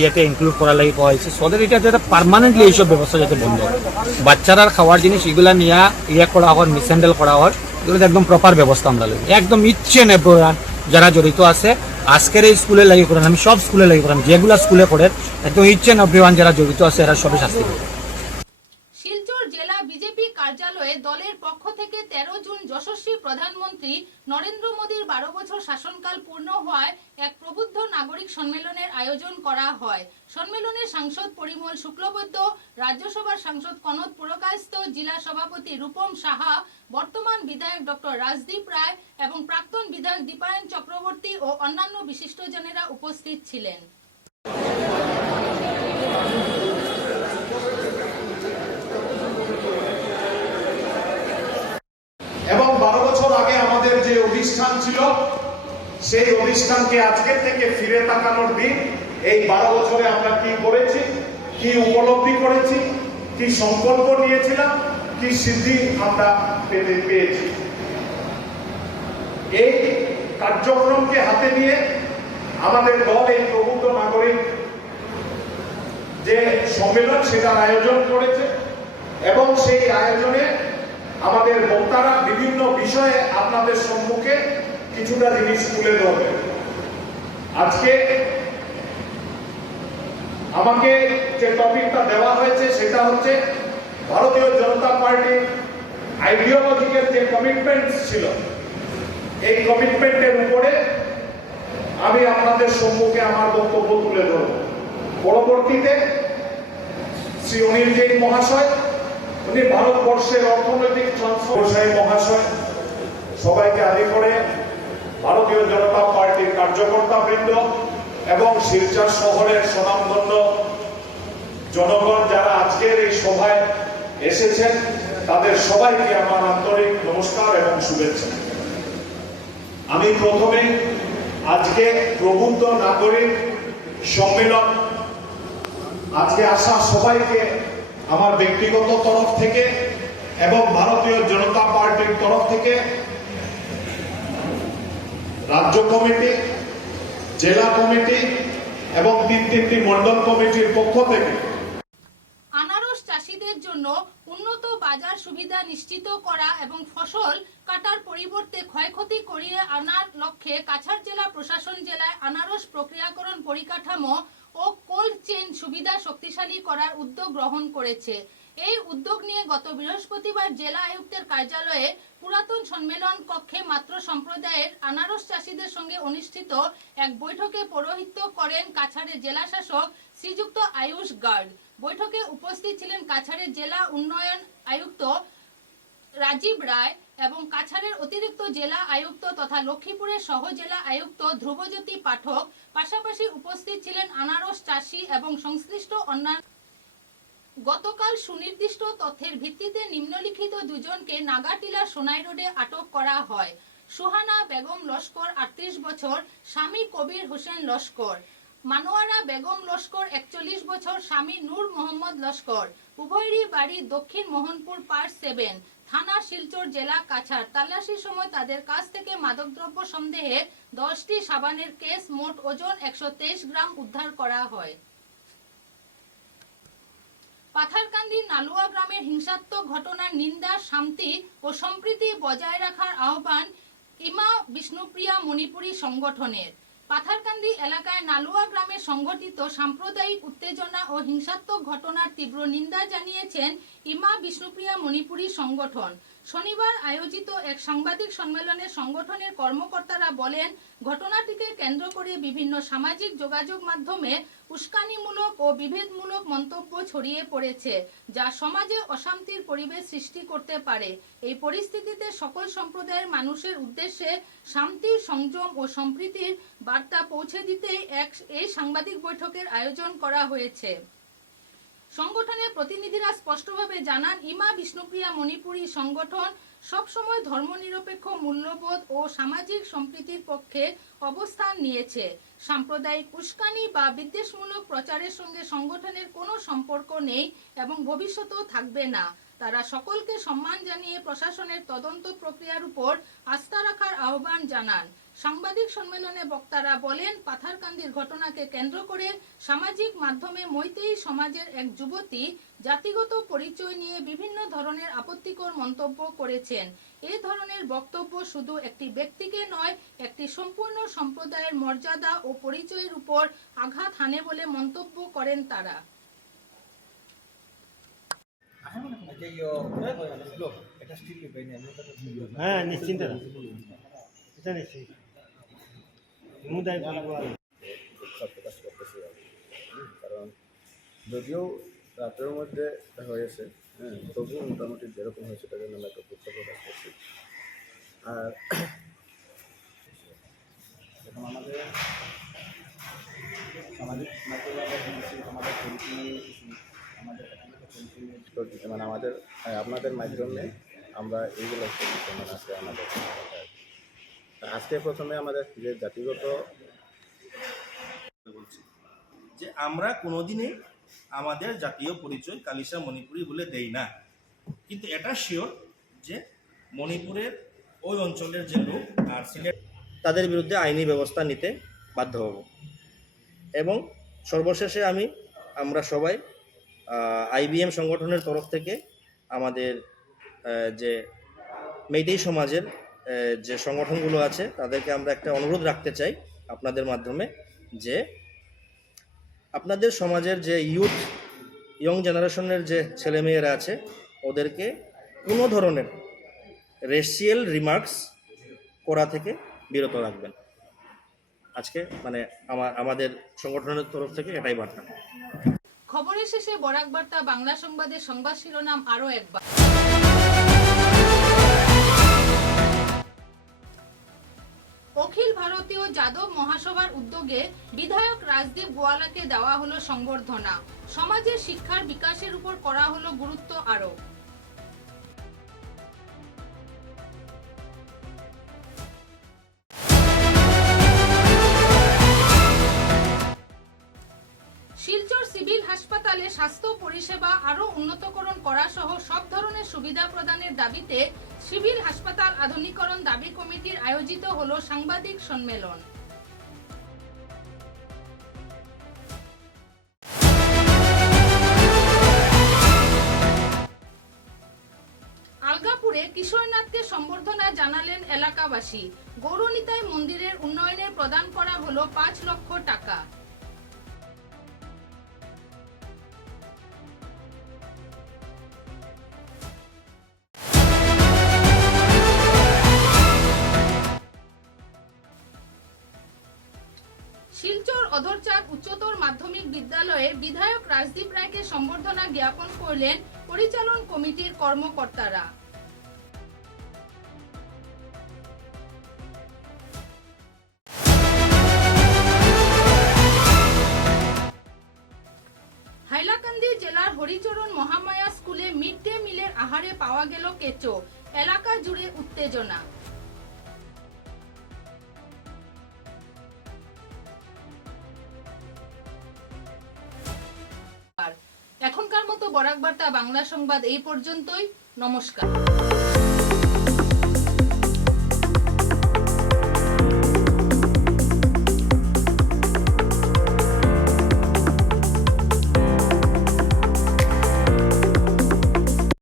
ইয়েতে ইনক্লুড করার লাগে করা হয়েছে সদের এটা যাতে পার্মানেন্টলি এইসব ব্যবস্থা যাতে বন্ধ হয়। বাচ্চারা খাওয়ার জিনিস এগুলা নিয়ে করা হয়, মিসহ্যান্ডেল করা হয়, এগুলো একদম প্রপার ব্যবস্থা আমরা লই। একদম ইচ্ছে নেবরান যারা জড়িত আছে আজকের এই স্কুলে লাগি করেন, আমি সব স্কুলে লাগি করেন, যেগুলা স্কুলে করেন একদম ইচ্ছে নেবরান যারা জড়িত আছে এরা সবই শাস্তি পাবে। শিলচর জেলা বিজেপি কার্যালয়ে দলের পক্ষ থেকে 13 জুন যশস্বী প্রধানমন্ত্রী নরেন্দ্র মোদীর 12 বছর শাসনকাল পূর্ণ হওয়ায় এক প্রবুদ্ধ নাগরিক সম্মেলনের আয়োজন করা হয়। সম্মেলনে সাংসদ পরিমল শুক্লবৈদ্য, রাজ্যসভার সাংসদ কনক পুরকায়স্থ, জেলা সভাপতি রূপম সাহা, বর্তমান বিধায়ক ডক্টর রাজদীপ রায় এবং প্রাক্তন বিধায়ক দীপায়ন চক্রবর্তী ও অন্যান্য বিশিষ্টজনেরা উপস্থিত ছিলেন। এবং 12 বছর আগে আমাদের যে অধিষ্ঠান ছিল সেই অধিষ্ঠানকে আজকের থেকে ফিরে তাকানোর দিন। এই 12 বছরে আমরা কি করেছি, কি উপলব্ধি করেছি, কি সংকল্প নিয়েছিলাম, কি সিদ্ধি আমরা পেয়েছি, এই কার্যক্রমকে হাতে নিয়ে আমাদের দল এই প্রবুদ্ধ নাগরিক যে সম্মেলন সেটার আয়োজন করেছে এবং সেই আয়োজনে আমাদের বক্তারা বিভিন্ন বিষয়ে আপনাদের সম্মুখে কিছুটা জিনিস তুলে ধরবে। আজকে আমাকে যে টপিকটা দেওয়া হয়েছে সেটা হচ্ছে ভারতীয় জনতা পার্টির আইডিওলজিক্যাল যে কমিটমেন্ট ছিল এই কমিটমেন্টের উপরে আমি আপনাদের সম্মুখে আমার বক্তব্য তুলে ধরব। পরবর্তীতে শ্রী অনিল জৈন মহাশয়, উনি ভারতবর্ষের অর্থনৈতিক ট্রান্সফরমেশন মহাশয়, সবাইকে আদি করে ভারতীয় জনতা পার্টির কার্যকর্তা বৃন্দ এবং শিলচর শহরের স্বনামধন্য জনগণ যারা আজকের এই সভায় এসেছেন তাদের সবাইকে আমার আন্তরিক নমস্কার এবং শুভেচ্ছা। আমি প্রথমে আজকে প্রবুদ্ধ নাগরিক সম্মেলন আজকে আসা সবাইকে আমার ব্যক্তিগত তরফ থেকে এবং ভারতীয় জনতা পার্টির তরফ থেকে, রাজ্য কমিটি, জেলা কমিটি এবং তিনটি মন্ডল কমিটির পক্ষ থেকে আনারস চাষীদের জন্য উন্নত বাজার সুবিধা নিশ্চিত করা এবং ফসল কাটার পরিবর্তে ক্ষয়ক্ষতি করিয়ে আনার লক্ষ্যে কাছাড় জেলা প্রশাসন জেলায় আনারস প্রক্রিয়াকরণ পরিকাঠামো ও কোল্ড চেইন সুবিধা শক্তিশালী করার উদ্যোগ গ্রহণ করেছে। এই উদ্যোগ নিয়ে গত বৃহস্পতিবার জেলা আয়ুক্তের কার্যালয়ে পুরাতন সম্মেলন কক্ষে মাত্র সম্প্রদায়ের আনারস চাষীদের সঙ্গে অনুষ্ঠিত এক বৈঠকে পৌরোহিত্য করেন কাছাড়ের জেলা শাসক শ্রীযুক্ত আয়ুষ গার্গ। বৈঠকে উপস্থিত ছিলেন কাছাড়ের জেলা উন্নয়ন আয়ুক্ত রাজীব রায় এবং কাছাড়ের অতিরিক্ত জেলা আয়ুক্ত তথা লক্ষ্মীপুরের সহ জেলা আয়ুক্ত ধ্রুবজ্যোতি পাঠক। পাশাপাশি উপস্থিত ছিলেন আনারস চাষী এবং সংশ্লিষ্ট অন্যান্য। গতকাল সুনির্দিষ্ট তথ্যের ভিত্তিতে নিম্নলিখিত দুজনকে নাগাটিলা সোনাই রোডে আটক করা হয়। সুহানা বেগম লস্কর 38 বছর, স্বামী কবির হোসেন লস্কর। মানোয়ারা বেগম লস্কর 41 বছর, স্বামী নূর মোহাম্মদ লস্কর। উভয়েরই বাড়ি দক্ষিণ মোহনপুর পার্ট 7, থানা শিলচর, জেলা কাছাড়। তল্লাশির সময় তাদের কাছ থেকে মাদকদ্রব্য সন্দেহে 10টি সাবানের কেস, মোট ওজন 123 গ্রাম উদ্ধার করা হয়। পাথারকান্দির নালুয়া গ্রামের হিংসাত্মক ঘটনার নিন্দা, শান্তি ও সম্প্রীতি বজায় রাখার আহ্বান ইমা বিষ্ণুপ্রিয়া মণিপুরী সংগঠনের। পাথারকান্দি এলাকায় নালুয়া গ্রামে সংঘটিত সাম্প্রদায়িক উত্তেজনা ও হিংসাত্মক ঘটনার তীব্র নিন্দা জানিয়েছেন ইমা বিষ্ণুপ্রিয়া মণিপুরী সংগঠন। শনিবার আয়োজিত এক সাংবাদিক সম্মেলনে সংগঠনের কর্মকর্তারা বলেন, ঘটনাটিকে কেন্দ্র করে বিভিন্ন সামাজিক যোগাযোগ মাধ্যমে উস্কানিমূলক ও বিভেদমূলক মন্তব্য ছড়িয়ে পড়েছে, যা সমাজে অশান্তির পরিবেশ সৃষ্টি করতে পারে। এই পরিস্থিতিতে সকল সম্প্রদায়ের মানুষের উদ্দেশ্যে শান্তি, সংযম ও সম্প্রীতির বার্তা পৌঁছে দিতে এই সাংবাদিক বৈঠকের আয়োজন করা হয়েছে। সংগঠনের প্রতিনিধিরা স্পষ্টভাবে জানান, ইমা বিষ্ণুপ্রিয়া মণিপুরী সংগঠন সবসময় ধর্মনিরপেক্ষ মূল্যবোধ ও সামাজিক সম্প্রীতির পক্ষে অবস্থান নিয়েছে। সাম্প্রদায়িক উস্কানি বা বিদ্বেষমূলক প্রচারের সঙ্গে সংগঠনের কোনো সম্পর্ক নেই এবং ভবিষ্যতেও থাকবে না। তারা সকলকে সম্মান জানিয়ে প্রশাসনের তদন্ত প্রক্রিয়ার উপর আস্থা রাখার আহ্বান জানান। সাংবাদিক সম্মেলনে বক্তারা বলেন, পাথারকান্দির ঘটনাকে কেন্দ্র করে সামাজিক মাধ্যমে মৈতেই সমাজের এক যুবতী জাতিগত পরিচয় নিয়ে বিভিন্ন ধরনের আপত্তিকর মন্তব্য করেছেন। এই ধরনের বক্তব্য শুধু একটি ব্যক্তিকে নয়, একটি সম্পূর্ণ সম্প্রদায়ের মর্যাদা ও পরিচয়ের উপর আঘাত হানে বলে মন্তব্য করেন তারা। হ্যাঁ, নিশ্চিন্ত এটা নিশ্চিন্ত সমুদায় বলবো আর উৎসাহ প্রকাশ করতেছি আর কি। কারণ যদিও রাতের মধ্যে হয়েছে, হ্যাঁ, তবুও মোটামুটি যেরকম হয়েছে তার জন্য আমরা একটা উৎসাহ প্রকাশ করছি। আর এখন আমাদের সামাজিক মাধ্যমে আমাদের মানে আমাদের আপনাদের মাধ্যমে আমরা এইগুলো করছি। মানে আজকে আমাদের আজকে প্রথমে আমাদের যে জাতিগত বলছি যে আমরা কোনোদিনই আমাদের জাতীয় পরিচয় কালিসা মণিপুরি বলে দেই না, কিন্তু এটা শিওর যে মণিপুরের ওই অঞ্চলের যে লোক আর সিলেট তাদের বিরুদ্ধে আইনি ব্যবস্থা নিতে বাধ্য হব। এবং সর্বশেষে আমরা সবাই আইবিএম সংগঠনের তরফ থেকে আমাদের যে মেইতেই সমাজের যে সংগঠনগুলো আছে তাদেরকে আমরা একটা অনুরোধ রাখতে চাই আপনাদের মাধ্যমে, যে আপনাদের সমাজের যে ইয়ং জেনারেশনের যে ছেলেমেয়েরা আছে ওদেরকে কোনো ধরনের রেশিয়াল রিমার্কস করা থেকে বিরত রাখবেন। আজকে মানে আমাদের সংগঠনের তরফ থেকে এটাই বার্তা। খবরের শেষে বরাক বার্তা বাংলা সংবাদের সংবাদ শিরোনাম আরো একবার। অখিল ভারতীয় যাদব মহাসভার উদ্যোগে বিধায়ক রাজদীপ গোয়ালাকে দেওয়া হলো সংবর্ধনা। সমাজের শিক্ষার বিকাশের উপর করা হলো গুরুত্ব আরোপ। শিলচর সিভিল হাসপাতালে স্বাস্থ্য পরিষেবা আরো উন্নতকরণ করা সহ সব ধরনের সুবিধা প্রদানের দাবিতে সিভিল হাসপাতাল আধুনিকরণ দাবি কমিটির আয়োজিত হলো সাংবাদিক সম্মেলন। আলগাপুরে কিশোরনাথকে সম্বর্ধনা জানালেন এলাকাবাসী। গৌরনিতাই মন্দিরের উন্নয়নে প্রদান করা হলো 5 লক্ষ টাকা। শিলচর অধরচাঁদ উচ্চতর মাধ্যমিক বিদ্যালয়ে বিধায়ক রাজদীপ রায়কে সম্বর্ধনা জ্ঞাপন করলেন পরিচালন কমিটির কর্মকর্তারা। হাইলাকান্দি জেলার হরিচরণ মহামায়া স্কুলে মিড ডে মিলের আহারে পাওয়া গেল কেঁচো। এলাকা জুড়ে উত্তেজনা। এখনকার মতো বরাক বার্তা বাংলা সংবাদ এই পর্যন্তই। নমস্কার।